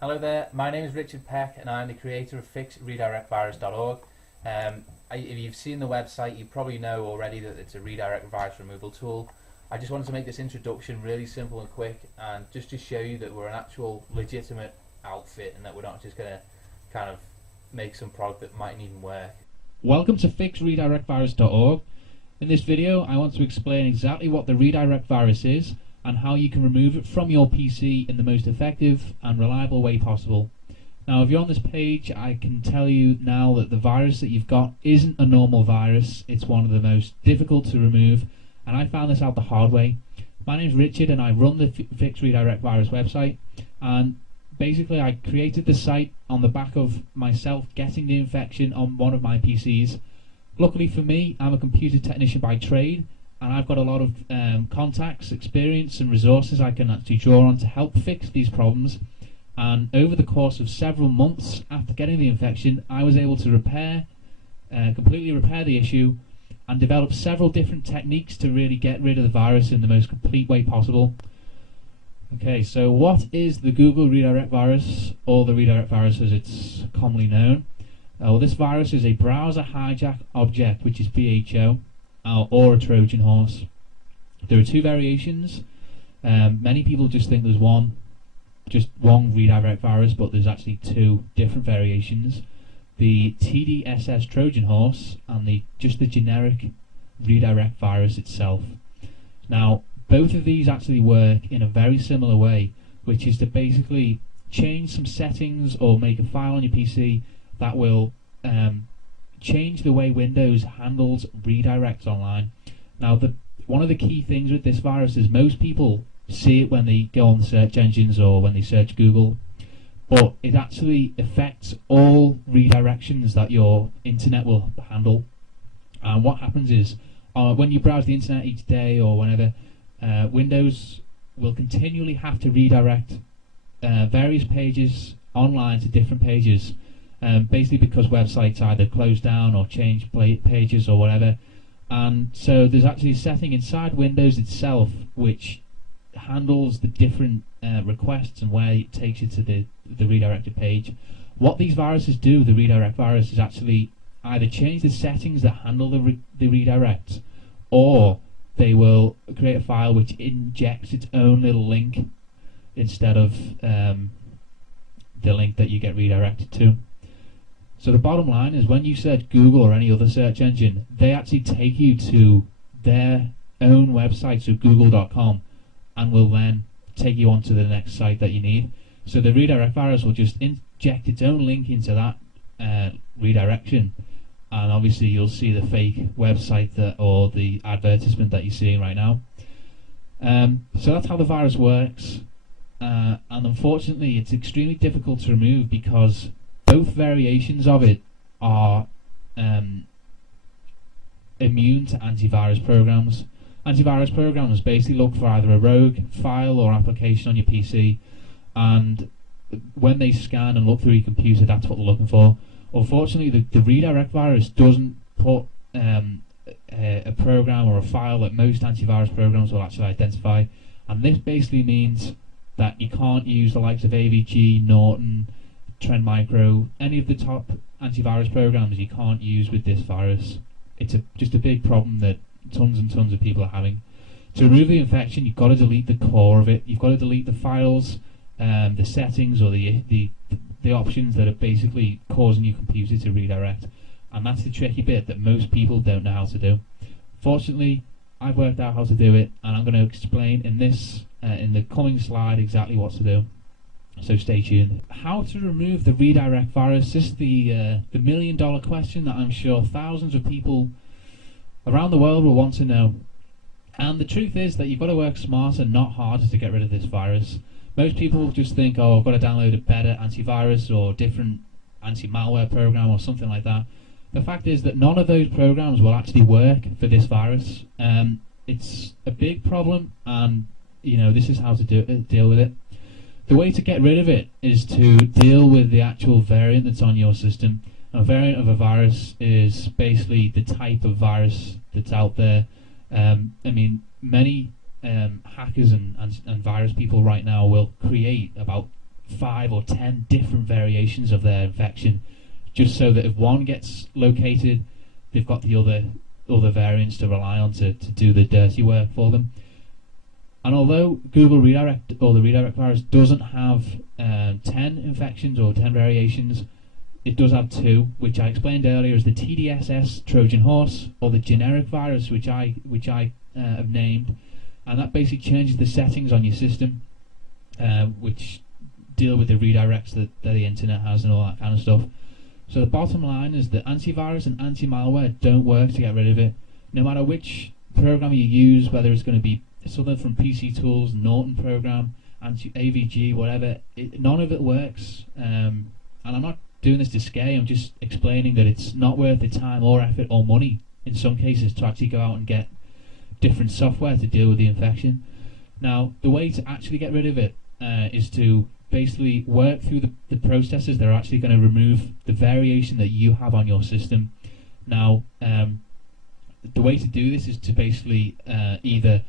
Hello there, my name is Richard Peck and I'm the creator of FixRedirectVirus.org. If you've seen the website, you probably know already that it's a redirect virus removal tool. I just wanted to make this introduction really simple and quick, and just to show you that we're an actual legitimate outfit and that we're not just going to kind of make some product that mightn't even work. Welcome to FixRedirectVirus.org. In this video I want to explain exactly what the redirect virus is and how you can remove it from your PC in the most effective and reliable way possible. Now, if you're on this page, I can tell you now that the virus that you've got isn't a normal virus. It's one of the most difficult to remove, and I found this out the hard way. My name's Richard and I run the Fix Redirect Virus website, and basically I created the site on the back of myself getting the infection on one of my PCs. Luckily for me, I'm a computer technician by trade, and I've got a lot of contacts, experience and resources I can actually draw on to help fix these problems. And over the course of several months after getting the infection, I was able to completely repair the issue and develop several different techniques to really get rid of the virus in the most complete way possible. Okay, so what is the Google redirect virus, or the redirect virus as it's commonly known? Well, this virus is a browser hijack object, which is BHO, or a Trojan horse. There are two variations. Many people just think there's one redirect virus, but there's actually two different variations. The TDSS Trojan horse and just the generic redirect virus itself. Now, both of these actually work in a very similar way, which is to basically change some settings or make a file on your PC that will change the way Windows handles redirects online. Now, one of the key things with this virus is most people see it when they go on the search engines or when they search Google, but it actually affects all redirections that your internet will handle. And what happens is, when you browse the internet each day or whenever, Windows will continually have to redirect various pages online to different pages, basically because websites either close down or change pages or whatever. And so there's actually a setting inside Windows itself which handles the different requests and where it takes you to the redirected page. What these viruses do, the redirect virus, is actually either change the settings that handle the redirect, or they will create a file which injects its own little link instead of the link that you get redirected to. So the bottom line is, when you search Google or any other search engine, they actually take you to their own website, so google.com, and will then take you onto the next site that you need. So the redirect virus will just inject its own link into that redirection, and obviously you'll see the fake website or the advertisement that you're seeing right now. So that's how the virus works, and unfortunately it's extremely difficult to remove because both variations of it are immune to antivirus programs. Antivirus programs basically look for either a rogue file or application on your PC, and when they scan and look through your computer, that's what they're looking for. Unfortunately, the redirect virus doesn't put a program or a file that most antivirus programs will actually identify, and this basically means that you can't use the likes of AVG, Norton, Trend Micro, any of the top antivirus programs you can't use with this virus. It's just a big problem that tons and tons of people are having. To remove the infection, you've got to delete the core of it. You've got to delete the files, the settings, or the options that are basically causing your computer to redirect. And that's the tricky bit that most people don't know how to do. Fortunately, I've worked out how to do it, and I'm going to explain in the coming slide exactly what to do. So stay tuned. How to remove the redirect virus? This is the million-dollar question that I'm sure thousands of people around the world will want to know. And the truth is that you've got to work smarter, not harder, to get rid of this virus. Most people just think, oh, I've got to download a better antivirus or different anti-malware program or something like that. The fact is that none of those programs will actually work for this virus. It's a big problem, and this is how to deal with it. The way to get rid of it is to deal with the actual variant that's on your system. A variant of a virus is basically the type of virus that's out there. Many hackers and virus people right now will create about 5 or 10 different variations of their infection, just so that if one gets located, they've got the other variants to rely on to do the dirty work for them. And although Google Redirect, or the redirect virus, doesn't have 10 infections or 10 variations, it does have 2, which I explained earlier as the TDSS Trojan horse, or the generic virus, which I have named, and that basically changes the settings on your system, which deal with the redirects that the internet has and all that kind of stuff. So the bottom line is that antivirus and anti-malware don't work to get rid of it. No matter which program you use, whether it's going to be something from PC Tools, Norton program, AVG, whatever, none of it works. And I'm not doing this to scare you, I'm just explaining that it's not worth the time or effort or money in some cases to actually go out and get different software to deal with the infection. Now, the way to actually get rid of it is to basically work through the processes that are actually going to remove the variation that you have on your system. Now, the way to do this is to basically either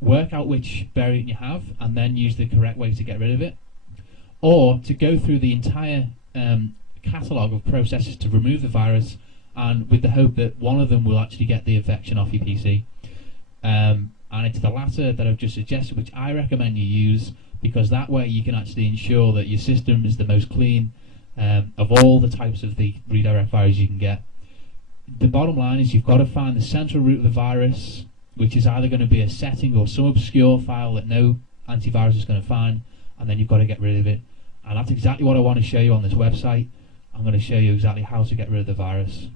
work out which variant you have and then use the correct way to get rid of it, or to go through the entire catalogue of processes to remove the virus, and with the hope that one of them will actually get the infection off your PC. And it's the latter that I've just suggested, which I recommend you use, because that way you can actually ensure that your system is the most clean of all the types of the redirect virus you can get. The bottom line is you've got to find the central root of the virus, which is either going to be a setting or some obscure file that no antivirus is going to find, and then you've got to get rid of it. And that's exactly what I want to show you on this website. I'm going to show you exactly how to get rid of the virus.